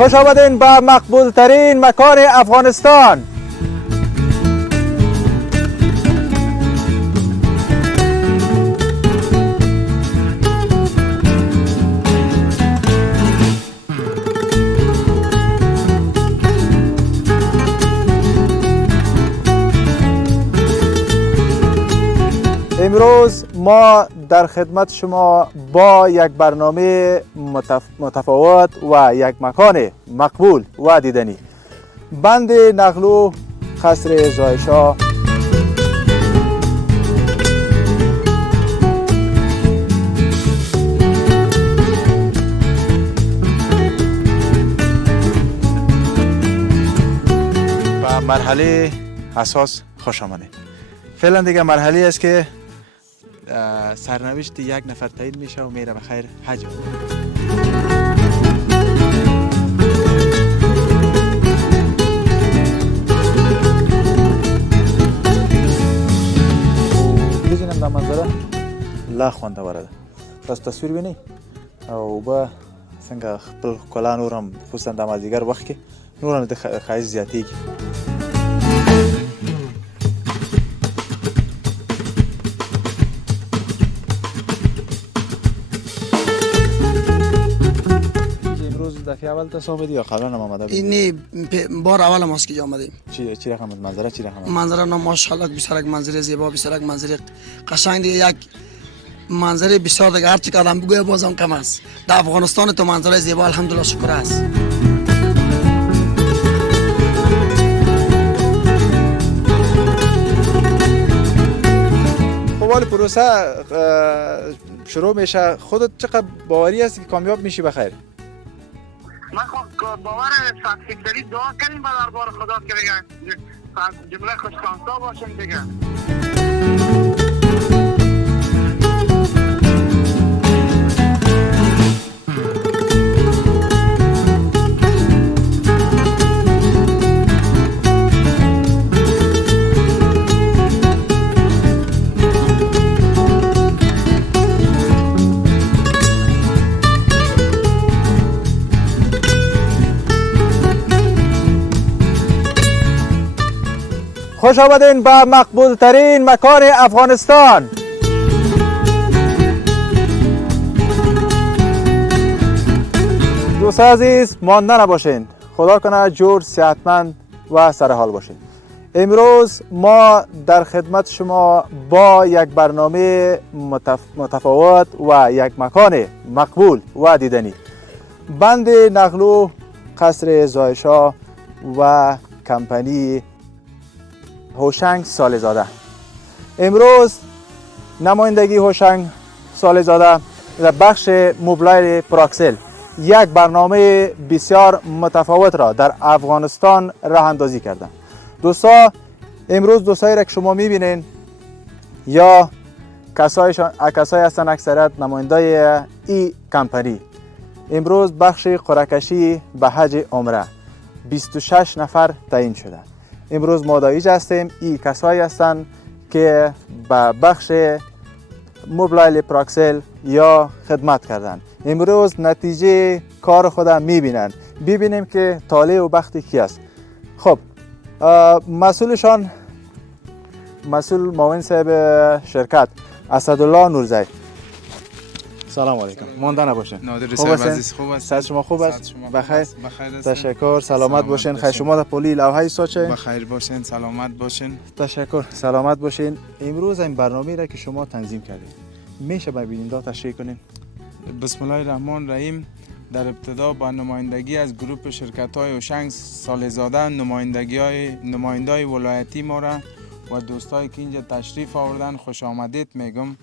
خوش آمدین به مقبول ترین مکان افغانستان. امروز ما در خدمت شما با یک برنامه متفاوت و یک مکان مقبول و دیدنی، بند نقلو قصر زایشا. و مرحله اساس خوش آمدید. فعلا دیگه مرحله است که سرنوشت یک نفر تعیین میشه و میره بخیر حج. بزنیم در منظره لا خوانده ورده راست تصویر بینی او با څنګه خپل کلا نورم پوستن د مازدیګر وخت کې نورم د ښایست زیاتېږي. دفعه اول تصاحب آمدی یا قبلا هم آمده بودی؟ این بار اول ماست که آمدیم. چی رقم منظره چی رقم؟ منظره نه ماشاءالله بسیار منظره زیبا، بسیار منظره قشنگ دیگه. یک منظره بسیار دیگه، هر چی که آدم بگوید بازم کم است. در افغانستان تو منظره زیبا الحمدلله شکر است. خب حال پروسه شروع میشه، خودت چقدر باوری هستی که کامیاب میشی بخیر؟ من خب باور 100% دعا کنیم به دربار خدا که دیگه جمله خوششانسا باشیم دیگه. خوش آمدین به مقبول ترین مکان افغانستان. دوست عزیز مانده نباشین، خدا کنه جور صحتمند و سرحال باشین. امروز ما در خدمت شما با یک برنامه متفاوت و یک مکان مقبول و دیدنی، بند نقلو قصر زایشا و کمپانی هوشنگ سالزاده. امروز نمایندگی هوشنگ سالزاده در بخش موبلایل پراکسل یک برنامه بسیار متفاوت را در افغانستان راه اندازی کردند. دوستا امروز دوستایی را که شما میبینین یا کسایی هستند اکثریت نمایندای این کمپانی، امروز بخش قرعه‌کشی به حج عمره 26 نفر تعیین شده. امروز ما در اینجا هستیم. این کسایی هستند که به بخش موبلایل پراکسل یا خدمت کردن. امروز نتیجه کار خود میبینن. ببینیم که طالع و بخت کی است. خب مسئولشان، مسئول معاون صاحب شرکت اسدالله نورزی. سلام علیکم. مانده نباشین. نادر صاحب عزیز خوب است؟ صحت شما خوب است؟ بخیر. بخیر. تشکر. سلامت باشین. خیر شما در پلی لوحه ساچه. بخیر باشین، سلامت باشین. تشکر. سلامت باشین. امروز این برنامه را که شما تنظیم کردید میشه به بیننده تشریح کنین؟ بسم الله الرحمن الرحیم. در ابتدا با نمایندگی از گروه شرکت‌های هوشنگ سالزاده، نمایندای ولایتی ما را و دوستایی که اینجا تشریف آوردن خوش آمدید میگم.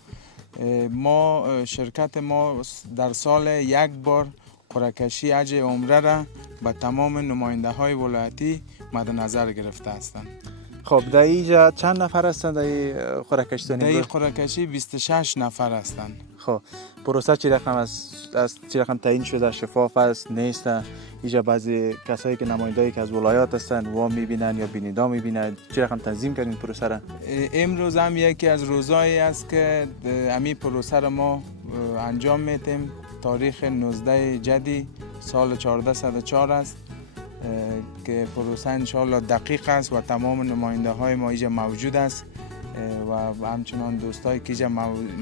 ما شرکت ما در سال یک بار قرعه‌کشی حج عمره را به تمام نماینده های ولایتی مد نظر گرفته هستند. خب در اینجا چند نفر هستند در قرعه‌کشی؟ در این قرعه‌کشی 26 نفر هستند. خب پروسه چی رقم از چی رقم تعیین شده؟ شفاف است نیست؟ اینجا بعضی کسایی که نماینده‌ای که از ولایات هستند و میبینن یا بیننده میبینن، چی رقم تنظیم کردین پروسه را؟ امروز هم یکی از روزایی است که امی پروسه را ما انجام میتیم تاریخ 19 جدی سال 1404 است که پروسه انشالله دقیق است و تمام نماینده های ما اینجا موجود است و همچنان دوستایی که اینجا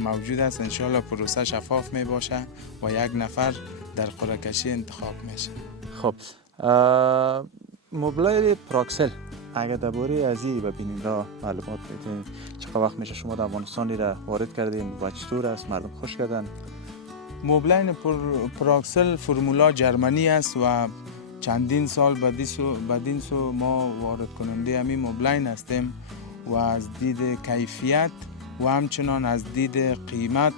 موجود است. انشالله پروسه شفاف می باشه و یک نفر در قرعه کشی انتخاب میشه. خب موبایل پراکسل اگر درباره از این و بیننده معلومات بدین، چقدر وقت میشه شما در افغانستان را وارد کردین و چطور است مردم خوش کردن؟ موبلاین پراکسل فرمولا جرمنی است و چندین سال بعدین سو ما وارد کننده همین موبلاین هستیم و از دید کیفیت و همچنان از دید قیمت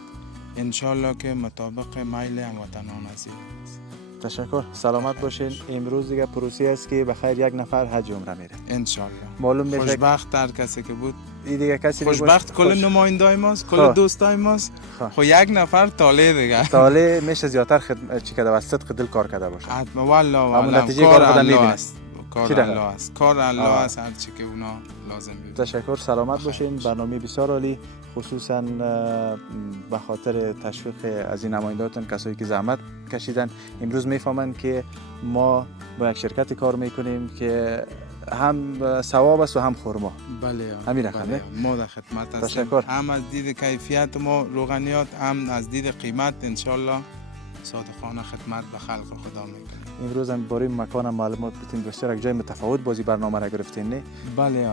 انشالله که مطابق میل هموطنان است. تشکر، سلامت باشین. امروز دیگه پروسه است که بخیر یک نفر حج عمره میره انشالله. معلوم میشه خوشبخت هر کسی که بود این دیگه کسی خوشبخت کل نمایندای ماست، کل دوستای ماست. خب یک نفر تاله دیگه تاله میشه زیادتر چی کرده و صدق دل کار کرده باشه. حتما والله نتیجه کار خودم میبینه. کار الله است، کار الله است، هر چی که اونا لازم ببینه. تشکر، سلامت باشین. برنامه بسیار عالی، خصوصا به خاطر تشویق از این نمایندهاتون، کسایی که زحمت کشیدن. امروز میفهمن که ما با یک شرکت کار میکنیم که هم ثواب است و هم خرما. بله همین رقمه. ما در خدمت هستیم. تشکر. هم از دید کیفیت ما روغنیات، هم از دید قیمت انشالله صادقانه خدمت به خلق خدا میکنیم. امروز هم برای مکان معلومات بتین دوستان، یک جای متفاوت بازی برنامه را گرفتین نه؟ بله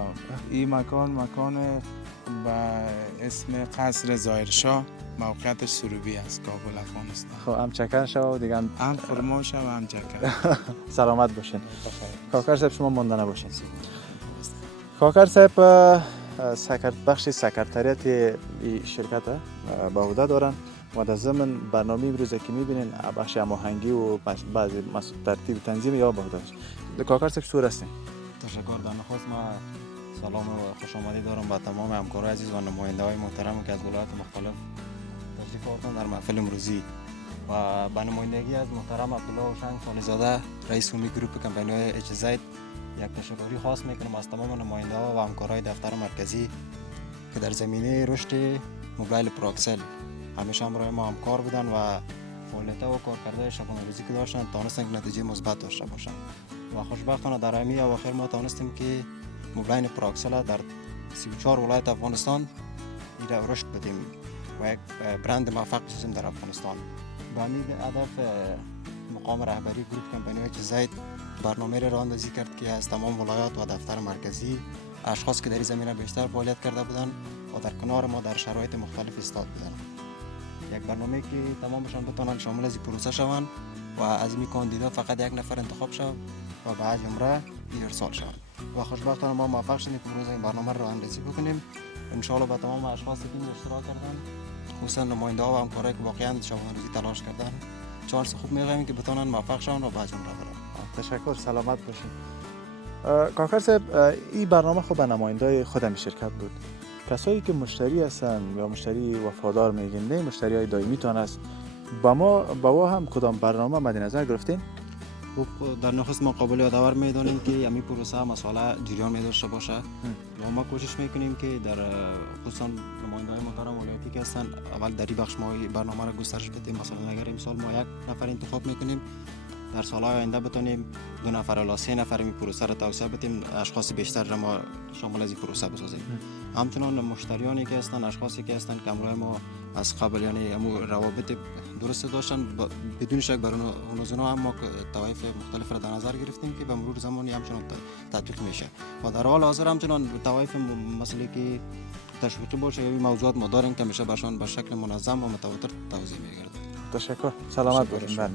این مکان به اسم قصر ظاهرشاه، موقعیتش سروبی است، کابل، افغانستان. خب هم چکن شو دیگه هم خرما شو هم چکن. سلامت باشین. کاکر صاحب شما مانده نباشین. کاکر صاحب بخش سکرتریت این شرکت به عهده دارن و در ضمن برنامه امروز که میبینین بخش هماهنگی و بعضی ترتیب تنظیم یا به عهده است. کاکر صاحب چطور هستین؟ تشکر. در نخست ما سلام و خوش آمدید دارم به تمام همکاران عزیز و نماینده های محترم که از ولایات مختلف تشریف آوردند در محفل امروزی و به نمایندگی از محترم عبدالله اوشنگ سالزاده رئیس عمومی گروپ کمپانی های اچ زید یک تشکری خاص میکنم از تمام نماینده ها و همکارای دفتر مرکزی که در زمینه رشد موبایل پراکسل همیشه همراه ما همکار بودن و فعالیت و کارکردهای شبانه روزی که داشتن تونستن که نتیجه مثبت داشته باشن و خوشبختانه در امی اواخر ما تونستیم که موبایل پراکسل در 34 ولایت افغانستان ایره رشد بدیم و یک برند موفق بسازیم در افغانستان. به همین هدف مقام رهبری گروپ کمپانی های زید برنامه را اندازی کرد که از تمام ولایات و دفتر مرکزی اشخاص که در این زمینه بیشتر فعالیت کرده بودند و در کنار ما در شرایط مختلف ایستاد بودند. یک برنامه که تمامشان بتوانند شامل از این پروسه شوند و از این کاندیدا فقط یک نفر انتخاب شود و به حج عمره ارسال شوند و خوشبختانه ما موفق شدیم که امروز این برنامه را اندازی بکنیم. ان شاء الله با تمام اشخاصی که این اشتراک کردن، خصوصا نماینده ها و همکارایی که واقعا شبانه روزی تلاش کردن، چانس خوب می‌گیریم که بتونن موفق شوند و به حج عمره برن. تشکر، سلامت باشین. کاکر صاحب این برنامه خود به نمایندای خودم شرکت بود. کسایی که مشتری هستن یا مشتری وفادار میگن نه مشتری های دائمی تان است، با ما هم کدام برنامه مد نظر گرفتین؟ در نخست ما قابل یادآور می‌دانیم که همین پروسه مسئله جریان می‌داشته باشه و ما کوشش می‌کنیم که در خصوصا نماینده‌های محترم ولایتی که هستن اول در این بخش ما برنامه را گسترش بدیم. مثلا اگر امسال ما یک نفر انتخاب می‌کنیم، در سال‌های آینده بتونیم 2 نفر الی 3 نفر این پروسه را توسعه بدیم، اشخاص بیشتر را ما شامل از این پروسه بسازیم. همچنان مشتریانی که هستن، اشخاصی که هستن که همراه ما از قبل یعنی همو روابط درست داشتن بدون شک برای اونها هم ما طوایف مختلف را در نظر گرفتیم که به مرور زمانی همچنان تطبیق میشه و در حال حاضر همچنان طوایف مسئله که تشویقی باشه یا موضوعات ما داریم که میشه برشان به شکل منظم و متواتر توضیح میگرده. تشکر، سلامت باشین.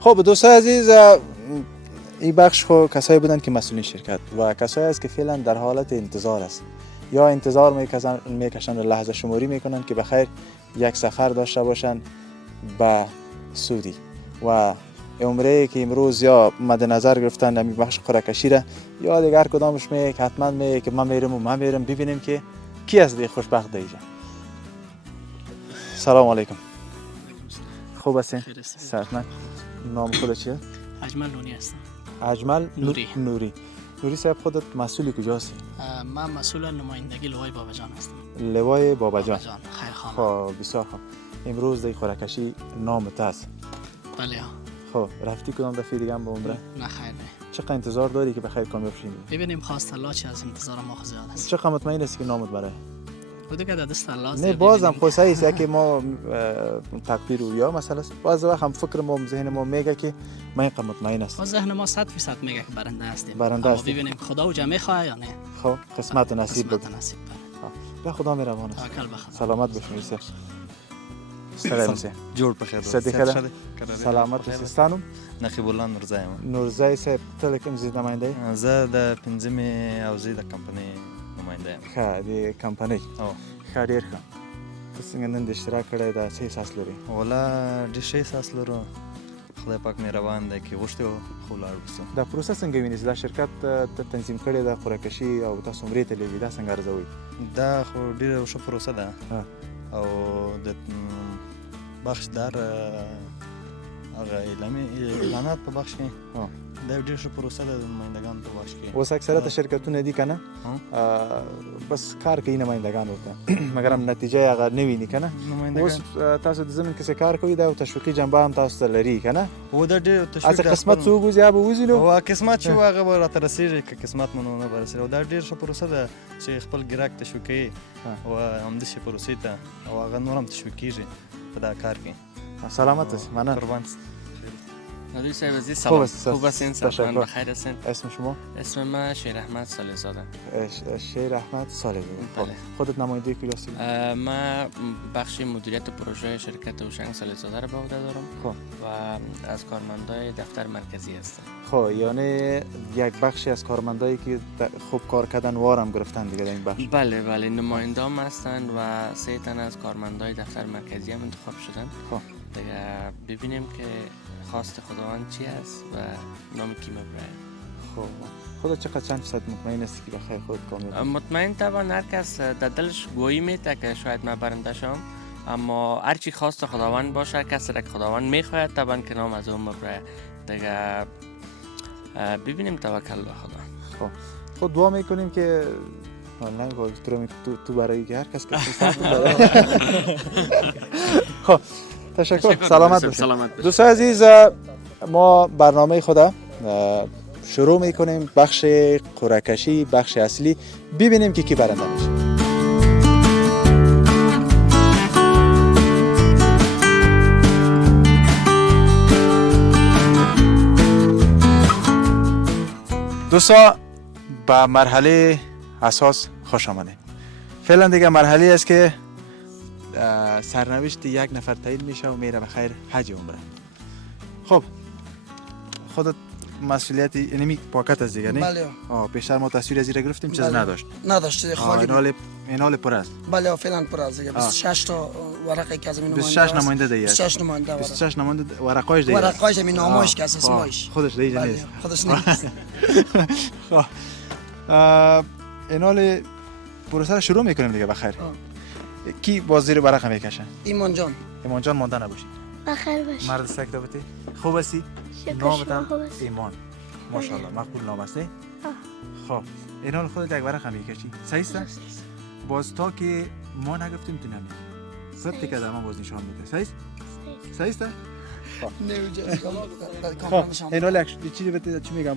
خب دوستان عزیز، این بخش خو کسایی بودن که مسئولین شرکت و کسایی است که فعلا در حالت انتظار است یا انتظار میکشن لحظه شماری میکنن که بخیر یک سفر داشته باشن به سعودی و عمره که امروز یا مد نظر گرفتن همین بخش قرعه کشی را یا دیگر کدامش میگه که حتما میگه که من میرم و من میرم ببینیم که کی از دیگه خوشبخت دیگه. سلام علیکم. خوب هستین؟ سلامت. نام خودت چیه؟ اجمل نوری هستم. اجمل نوری. نوری صاحب خودت مسئول کجاست؟ من مسئول نمایندگی لوای باباجان هستم. لوای باباجان. خیرخانه. خب بسیار خوب. امروز در خورکشی نامت است. بله ها. خب رفتی کدام دفعه دیگه هم به عمره؟ نه خیر نه. چقدر انتظار داری که بخیر کامیاب شی؟ ببینیم خواست الله چی از انتظار ما زیاد است. چقدر مطمئن هستی که نامت برای؟ بوده که در دست الله است. نه بازم خو صحیح است که ما تقدیر و یا مسئله است. باز وقت هم فکر ما ذهن ما میگه که من اینقدر مطمئن است. باز ذهن ما 100% میگه که برنده هستیم. برنده هستیم. ببینیم خدا اوجا میخواه یا نه. خب قسمت نصیب بده. قسمت نصیب به خدا مهربان است. توکل به خدا. سلامت باشین سه. سلام. جوړ په خیر صدیقه ده. سلامت سیستانم. نقیب الله نورزی یم. نورزی صاحب ته کوم ځای نماینده؟ زه د پنځمې حوزې د کمپنۍ نماینده یم. ښه د کمپنۍ. او ښه ډېر ښه. ته څنګه نن د اشتراک کړی دا څه احساس لري؟ والا ډېر ښه احساس لرو. خدای پاک مهربان دی که غوښتي وو خو ولاړ اوسو. دا پروسه څنګه وینئ چې دا شرکت ته تنظیم کړې ده قرعه کشي او تاسو عمرې ته لیږي دا څنګه ارزوئ؟ دا خو ډېره ښه پروسه ده او د بخشدار هغه اعلانات په بخش کې دا یو ډېر ښه پروسه ده د نمایندګانو په بخش کې. اوس اکثره شرکتونه دي که نه بس کار کوي نمایندګان ورته مګر هم نتیجه یې هغه نه ویني که نه. اوس تاسو د ضمن کې چې کار کوئ دا یو تشویقي جنبه هم تاسو ته لري که نه؟ هو دا ډېر تشویق هسې قسمت څوک وځي هغه به وځي نو هو قسمت چې هغه به راته رسېږي که قسمت مو نه به رسېږي او دا ډېر ښه پروسه ده چې خپل ګراک تشویقوي او همداسې پروسې ته او هغه نور هم تشویق کېږي په دا کار کې. سلامت است. مننه. قربان. نادری صاحب عزیز خوب سلام. خوب هستین؟ سلام بخیر هستین؟ اسم شما؟ اسم من شیر احمد صالح زاده. شیر احمد صالح زاده. خودت نماینده کجا هستی؟ من بخش مدیریت پروژه شرکت هوشنگ صالح زاده رو به عهده دارم و از کارمندای دفتر مرکزی هستم. خب یعنی یک بخشی از کارمندایی که خوب کار کردن وارم گرفتن دیگه در این بخش. بله بله نمایندام هستند و 3 تن از کارمندای دفتر مرکزی هم انتخاب شدن. خب دیگه ببینیم که خواست خداوند چی است و نام کی مبرای. خب خودت چقدر چند فیصد مطمئن هستی که بخیر خودت کامیاب؟ مطمئن طبعا هر کس در دلش گویی میده که شاید من برنده شم، اما هرچی خواست خداوند باشه کسی را که خداوند میخواید طبعا که نام از اون مبرای. دیگه ببینیم توکل به خدا. خب دعا میکنیم که نه تو برای که هر کس که خب تشکر. سلامت باشید. دوستان عزیز ما برنامه خدا شروع میکنیم بخش قرعه کشی بخش اصلی ببینیم که کی برنده میشه. دوستان به مرحله اساس خوش آمدید. فعلا دیگه مرحله است که سرنوشت یک نفر تعیین میشه و میره بخیر حج عمره. خب خودت مسئولیت اینمی پاکت از دیگه نه؟ بله. بیشتر ما تصویر از این گرفتیم چیز نداشت. نداشت خالی. اینال پر است. بله فعلا پر است دیگه 26 تا ورقی که از این 26 نماینده دیگه. 26 نماینده. 26 نماینده ورقایش دیگه. ورقایش همین نامش که اسمش. خودش دیگه نیست. خودش نیست. خب اینال پروسه رو شروع میکنیم دیگه بخیر. کی بازی رو برقم میکشه؟ ایمان جان. ایمان جان مانده نباشید. بخیر باشید. مرد سگ دابتی؟ خوب هستی؟ نامتم ایمان. ماشاءالله مقبول نام است. خب اینال خودت یک برقم میکشی. صحیح است؟ باز تا که ما نگفتیم تو نمیگی. زد که در من باز نشان میده. صحیح؟ صحیح است؟ خب اینال چیزی بده چی میگم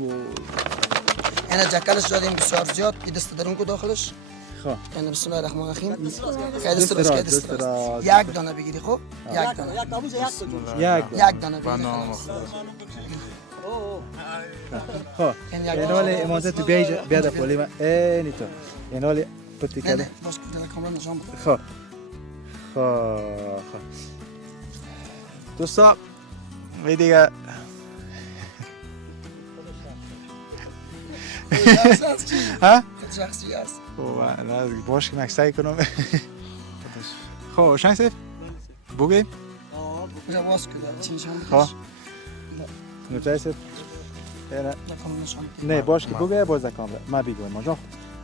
اینا جکلش دادیم بسیار زیاد این دست درون کو داخلش. خب یعنی بسم الله الرحمن الرحیم. دست راست یک دانه بگیری خب یک دانه. یک دانه بگیری. خب اینال ایمانزه تو بیاد پولی ما اینی تو اینال پتی کرده. باش کدوم کاملا نشون بده. خب خب دوستا می دیگه ها؟ شخصی است. خب نه باش که مکسای کنم. خب شانس بگیم. میشه واس کنم چی نشون بده. خب نوچایست. نه باش که بگه باز کاملا ما بگم ماجان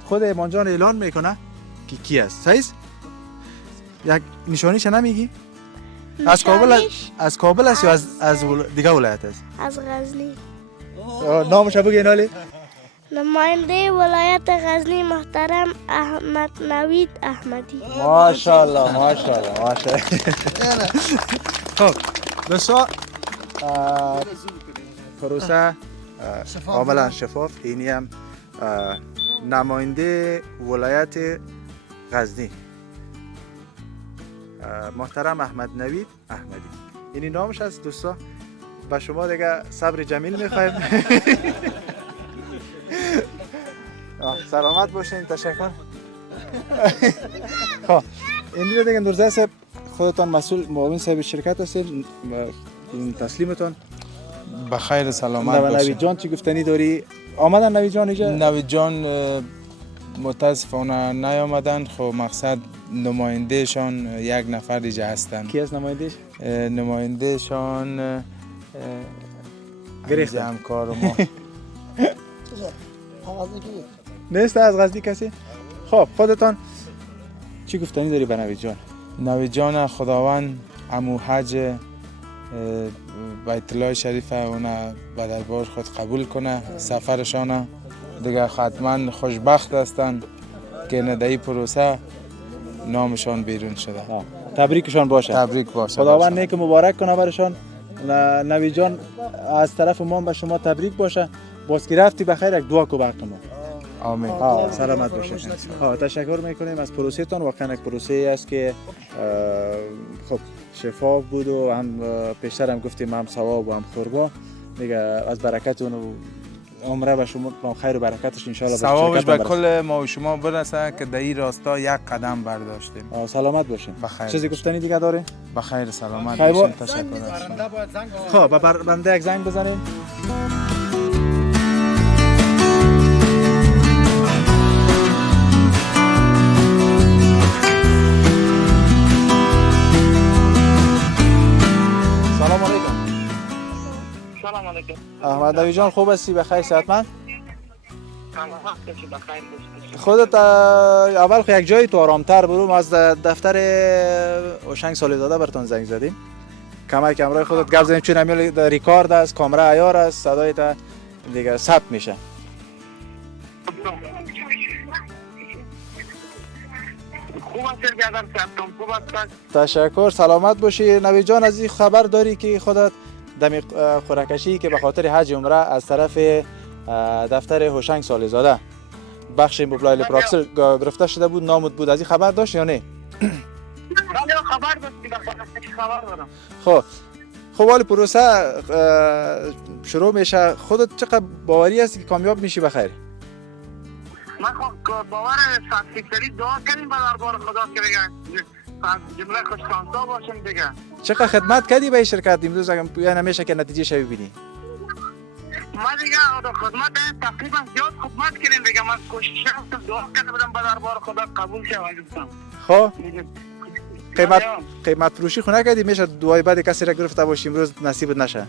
خود ایمانجان اعلان میکنه که کی است. صحیح؟ یک نشانیش نمیگی؟ از کابل است یا از دیگه ولایت است؟ از غزنی. نامش بگی اینالی؟ نماینده ولایت غزنی محترم احمد نوید احمدی. ماشاءالله ماشاءالله. خب دوستا پروسه کاملا شفاف. اینی هم نماینده ولایت غزنی محترم احمد نوید احمدی. اینی نامش است دوستا. با شما دیگه صبر جمیل میخوایم. سلامت باشین. تشکر. خب این دیگه نورزه صاحب خودتان مسئول معاون صاحب شرکت هستین. تسلیمتان بخیر سلامت باشین. نوید جان چی گفتنی داری؟ آمدن نوید جان اینجا؟ نوید جان متاسفانه نیامدن. خب مقصد نمایندهشان یک نفر دیگه هستن. کی از نمایندهش؟ نمایندهشان گریختن همکار ما. نیست از غزنی کسی؟ خب خودتان چی گفتنی داری به نوید جان؟ نوید جان خداوند عمو حج بیت الله شریف اونا به دربار خود قبول کنه. سفرشان دیگه حتما خوشبخت هستند که ندهی پروسه نامشان بیرون شده. تبریکشان باشه. تبریک باشه. خداوند نیک مبارک کنه برشان. نوید جان از طرف ما به شما تبریک باشه. باز که رفتی بخیر یک دعا کو برای ما. آمین. سلامت باشید. تشکر میکنیم از پروسه تان. واقعا یک پروسه است که خب شفاف بود و هم پیشتر هم گفتیم هم ثواب و هم قربا. دیگه از برکتون و عمره به شما خیر و برکتش ان شاء الله. ثوابش به کل ما و شما برسه که در این راستا یک قدم برداشتیم. سلامت باشین. بخیر. چیزی گفتنی دیگه داره؟ بخیر سلامت باشین. تشکر. خب به بنده یک زنگ بزنیم. سلام علیکم. احمد نوید جان خوب هستی؟ بخیر صحتمند؟ بخیر. خودت اول خو یک جای تو آرامتر برو. ما از دفتر هوشنگ سالیزاده براتون زنگ زدیم. کمای کمرای خودت گپ زدیم چون امیل ریکارد است، کامera عیار است، صدای تا دیگه ثبت میشه. خوب است برادر صاحب. خوب است. تشکر. سلامت باشی. نوید جان از این خبر داری که خودت دم خورکشی که به خاطر حج عمره از طرف دفتر هوشنگ سالیزاده بخش موبایل پراکسل گرفته شده بود، نامت بود، از این خبر داشت یا نه؟ بله خبر داشتی. خبر دارم. خب ولی پروسه شروع میشه. خودت چقدر باوری هستی که کامیاب میشی بخیر؟ من خب باور 100% دعا کنیم به دربار خدا که دیگه جمله خوششانسا باشیم دیگه. چقدر خدمت کردی به این شرکت امروز؟ اگه نمیشه که نتیجه شو ببینی. ما دیگه خدمت تقریبا زیاد خدمت کردیم دیگه. من کوشش کردم دعا کرده بودم به دربار خدا قبول شه. خب قیمت فروشی خونه کردی؟ میشه دعای بعد کسی را گرفته باشی امروز نصیب نشه؟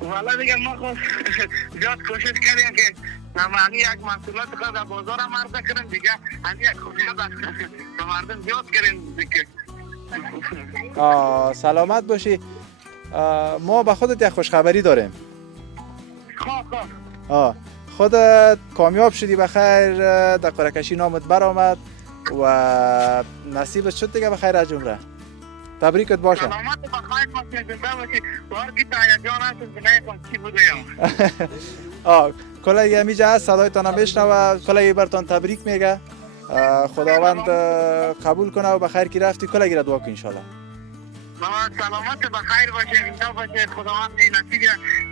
والا دیگه ما خود زیاد کوشش کردیم که معنی یک محصولات خود در بازار هم عرضه کردیم دیگه. هنی یک خوشیات به مردم زیاد کردیم دیگه. سلامت باشی. ما به خودت یک خوشخبری داریم. خودت کامیاب شدی بخیر. در قرعه‌کشی نامت برآمد و نصیبت شد دیگه بخیر از عمره. تبریکت باشه. سلامت بخیر باشی. زنده باشی. وارگی تا یجان هست زنده چی بوده کلگی همیجا هست صدایتان هم بشنوه. کلگی برتان تبریک میگه. خداوند قبول کنه و بخیر که رفتی. کلگی را دعا کن انشالله. سلامت بخیر باشه. زنده باشه. خداوند نصیب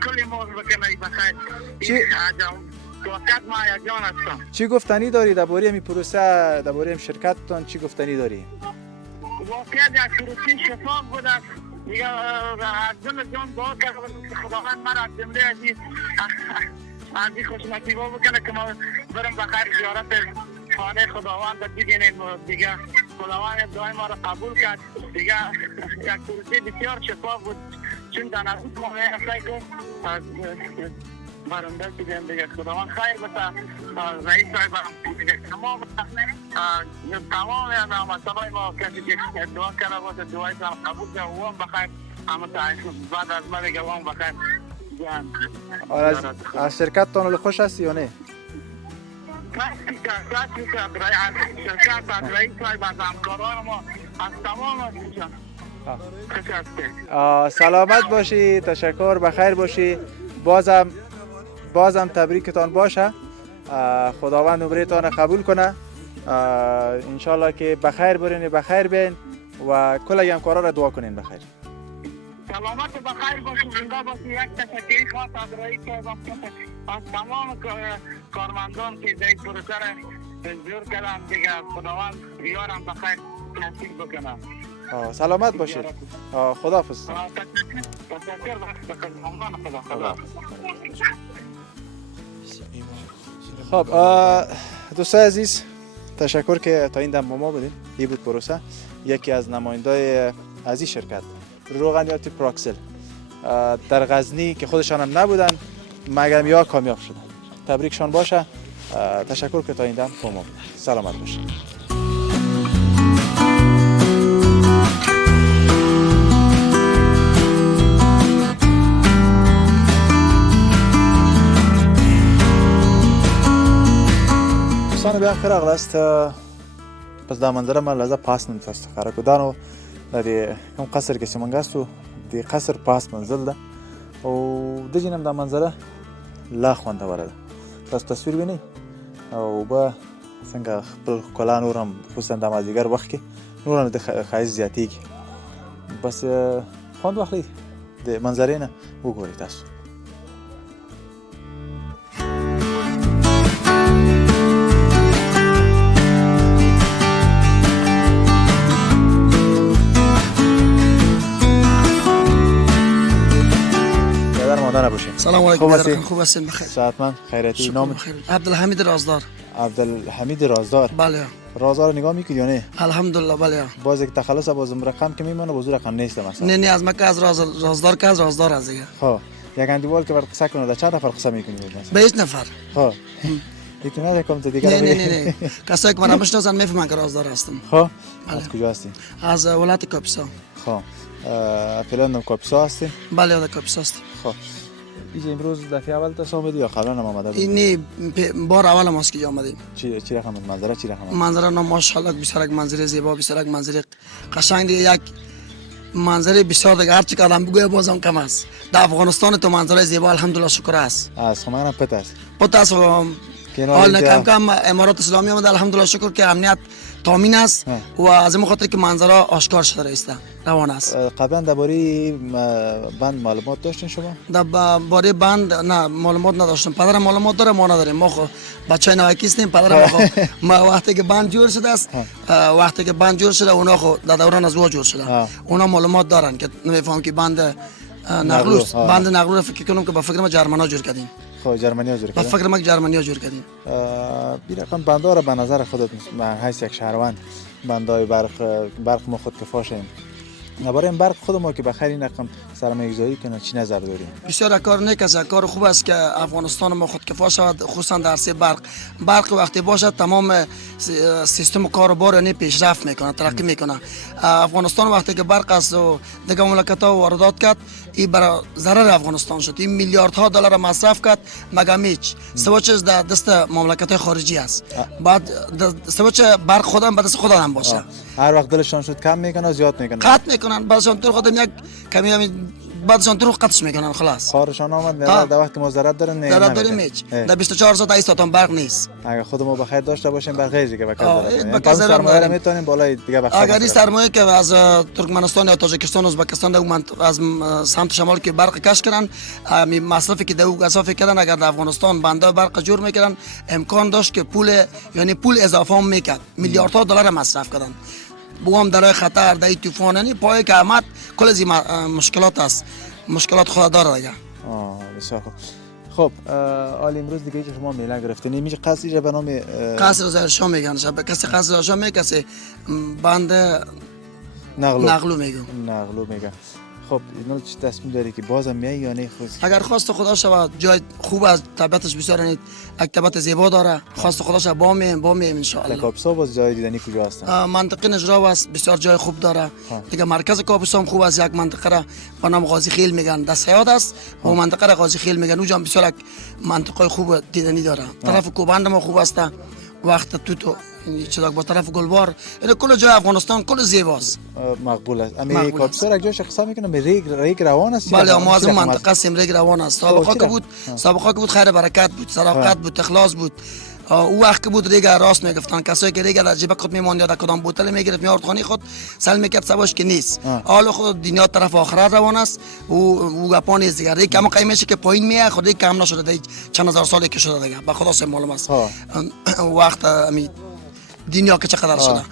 کلی موز بکنه بخیر. توقعت ما یجان هستم. چی گفتنی داری درباره این پروسه، درباره این شرکتتان چی گفتنی داری؟ واقعیت یک پروسه شفاف بود. دیگه از دل جان دعا کردم که خداوند مرا از جمله از این خوشنصیبا بکنه که ما برم بخیر زیارت خانه خداوند ببینیم. دیگه خداوند دعای ما را قبول کرد. دیگه یک پروسه بسیار شفاف بود چون در نزدیک ما می‌رسید که از برنده دیدیم دیگه. خداوند خیر بده. رئیس صاحب دیگه تمام مسئله ما کسی که دعا کرده باشه دعای ما قبول کنه و هم بخیر. اما بعد از ما دیگه هم بخیر جان از شرکت تان خوش هستی یا نه؟ کلاسیکا برای شرکت از رئیس صاحب از همکاران ما از تمام دوستان خوش هستی. سلامت باشی، تشکر، بخیر باشی. بازم تبریکتان باشه. خداوند عمرتان قبول کنه. انشالله که بخیر برین، بخیر بین و کل همکارا را دعا کنین بخیر. سلامت و بخیر باشید، زنده باشید. یک تشکری خاص از رئیس صاحب از تمام کارمندان که در پروسه را زور کردن دیگه. خداوند ریارم بخیر نصیب بکنه. سلامت باشید. خداحافظ. تشکر خدا. خب دوستای عزیز، تشکر که تا این دم با ما بودین. این بود پروسه. یکی از نمایندای از این شرکت روغنیات پراکسل در غزنی که خودشان هم نبودن مگر یا کامیاب شدن. تبریکشان باشه. تشکر که تا این دم با ما بودین. سلامت باشید. دوستان بخیر اغلاست پس دا منظره ما لازم پاس نمیتونست خراب کدانو دی کم قصر که سیمانگاستو دی قصر پاس منزل ده و دجینم دا منظره لا خوانده ورده پس تصویر بینی او با څنګه خپل کلا نورم خصوصا د مازدیګر وخت کې نورم د ښایست زیاتېږي بس خوند واخلئ د منظرې نه وګورئ تاسو. سلام علیکم. خوب هستین؟ بخیر. ساعتمند خیرتی. نام عبدالحمید رازدار. عبدالحمید رازدار. بله. رازدار نگاه میکنی یا نه؟ الحمدلله بله. باز یک تخلص بازم رقم که میمونه بازو رقم نیست مثلا. نه از مکه از رازدار که از رازدار از دیگه. خب یک اندیوال که بر قصه کنه در چند نفر قصه میکنی مثلا؟ به هیچ نفر. خب ایتونه نکم تو دیگه. نه کسایی که من میشناسن میفهمن که رازدار هستم. خب از کجا هستی؟ از ولایت کاپیسا. خب فعلا کاپیسا هستی؟ بله از کاپیسا هستم. خب اینجا امروز دفعه اول تا آمدی یا قبلا هم آمده بودی؟ اینی بار اول ماست که آمدیم. چی رقم منظره چی رقم؟ منظره نه ماشاءالله بسیار یک منظره زیبا، بسیار یک منظره قشنگ دیگه. یک منظره بسیار دیگه هر چی که آدم بگوید بازم کم است. در افغانستان تو منظره زیبا الحمدلله شکر است. از خمانم پت است. پت است حال کم کم امارات اسلامی آمده الحمدلله شکر که امنیت تامین است و از این خاطر که منظره آشکار شده است روان است. قبلا درباره بند معلومات داشتین شما؟ درباره بند نه معلومات نداشتم. پدرم معلومات داره ما نداریم. ما بچهای نوکی هستیم. پدرم ما وقتی که بند جور شده است وقتی که بند جور شده اونا خو در دوران از جور شده اونا معلومات دارن که نمیفهم که بند نقلوست. بند نقلو فکر کنم که با فکر ما جرمنا جور کردیم. خب جرمنی ها جور کردیم. با فکر ما جرمنی جور کردیم. بی رقم بنده را به نظر خودت من حیث یک شهروند بندای برق ما خود کفاشیم. برای این برق خود ما که بخیر این رقم سرمایه‌گذاری کنه چی نظر داری؟ بسیار کار نیک است. کار خوب است که افغانستان ما خودکفا شود خصوصا در سه برق وقتی باشد تمام سیستم کاروبار یعنی پیشرفت میکنه ترقی میکنه. افغانستان وقتی که برق است و دیگه مملکت‌ها واردات کرد این برای ضرر افغانستان شد. این میلیاردها دلار مصرف کرد مگر هیچ سوچ در دست مملکت خارجی است. بعد سوچ برق خودم به دست خودم باشه. هر وقت دلشان شد کم میکنه زیاد میکنه. قطع میکنن بعضیشان تو خودم یک کمی بعدشان تو قطعش میکنن خلاص. کارشان آمد نه در وقت ما ضرر دارن نه. ضرر داریم هیچ. در 24 ساعت 8 ساعت برق نیست. اگر خود ما بخیر داشته باشیم برق غیر دیگه بکار سرمایه را میتونیم بالای دیگه بخیر. اگر این سرمایه که از ترکمنستان یا تاجیکستان ازبکستان از سمت شمال که برق کش کردن مصرفی که دو اضافه کردن اگر در افغانستان بنده برق جور میکردن امکان داشت که پول اضافه هم میکرد. میلیاردها دلار مصرف کردن. بوام در خطر در طوفان یعنی پای که آمد کل از مشکلات است. مشکلات خود داره دیگه. بسیار خوب. خب حال امروز دیگه که شما میله گرفتین میشه قصری به نام قصر زهرشاه میگن. کسی قصر زهرشاه میگه کسی بند نقلو میگه. نقلو میگه. خب اینا چه تصمیم داری که بازم میای یا نه خود؟ اگر خواست خدا شود جای خوب از طبیعتش بسیار نیست، یک طبیعت زیبا داره، خواست خدا شود با میم ان شاء الله. کاپسا باز جای دیدنی کجا هستن؟ منطقه نجراب است، بسیار جای خوب داره. دیگه مرکز کاپوس هم خوب است، یک منطقه را با نام غازی خیل میگن، دست حیات است و منطقه را غازی خیل میگن. اونجا هم بسیار یک منطقه خوب دیدنی داره. طرف کوبند ما خوب است، وقت تو چه با طرف گلبار، این کل جای افغانستان کل زیباست. مقبول است. امی کاپسا یک جاش قسم میکنم ریگ روان است. بله ما از اون منطقه سیم ریگ روان است. سابقه بود خیر برکت بود، صداقت بود، اخلاص بود. او وقت که بود ریگ راست میگفتن، کسایی که ریگ از جیب خود میموند یا در کدام بوتل میگرفت میارد خانه خود سل میکرد سباش که نیست. حال خود دنیا طرف آخرت روان است. او گپا نیست دیگه. ریگ کم قیمتش که پایین میاد، خود ریگ کم نشده دیگه، چند هزار سالی که شده دیگه. به خدا سه معلوم است. وقت امی دنیا که چقدر شده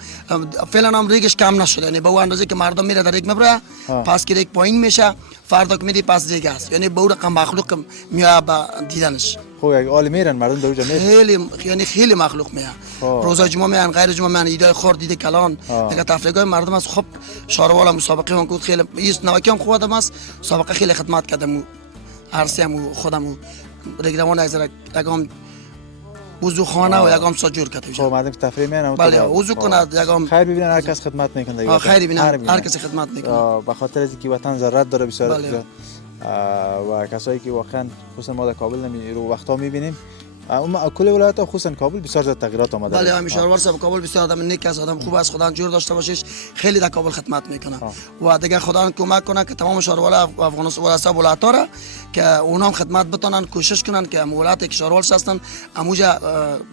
فعلا هم ریگش کم نشده، یعنی به اون اندازه که مردم میره در ریگ میبره پس که ریگ پایین میشه فردا که میری پس ریگ است، یعنی به اون رقم مخلوق میاد به دیدنش. خب یک عالی میرن مردم در اونجا میرن خیلی، یعنی خیلی مخلوق میاد. روزای جمعه میان، غیر جمعه میان، ایدای خورد، دیده کلان دیگه تفریحگاه مردم است. خب شاروال مسابقه هم بود، خیلی ایست نواکی هم خوب آدم است، مسابقه خیلی خدمت کردم، عرصه هم خودم ریگ روان از یکم وضو خانه و یکم ساجور کرده. خب مردم تفریح میان. بله وضو کند، یکم خیر ببینن، هر کس خدمت میکنه دیگه. خیر ببینن، هر کس خدمت میکنه. به خاطر از اینکه وطن ضرورت داره بسیار و کسایی که واقعا خصوصا ما در کابل رو وقتا میبینیم، اما کل ولایت خصوصا کابل بسیار زیاد تغییرات آمده. بله همیشه شهروار صاحب کابل بسیار آدم نیک است، آدم خوب است، خدا جور داشته باشیش، خیلی در کابل خدمت میکنه و دیگه خدا کمک کنه که تمام شهروار افغانستان و ولایت ها که اونام خدمت بتونن، کوشش کنن که ولایتی که شهروار هستن اموجا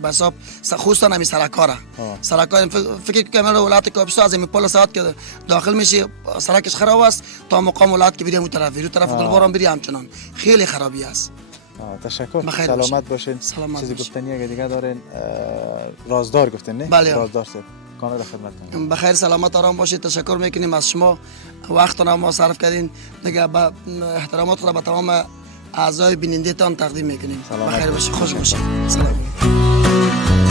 به حساب خصوصا همین سرکاره سرکار فکر کنم ولایت کاپیسا از این پل ساعت که داخل میشی سرکش خراب است تا مقام ولایت که بریم اون طرف گلبار هم بریم همچنان خیلی خرابی است. تشکر، سلامت باشین. چیزی گفتنی اگه دیگه دارین؟ رازدار گفتین نه؟ بله رازدار صاحب کانال خدمت کنین. بخیر سلامت آرام باشید. تشکر میکنیم از شما، وقتتون ما صرف کردین دیگه. با احترامات خود به تمام اعضای بیننده تان تقدیم میکنیم. بخیر باشید، خوش باشید. سلام.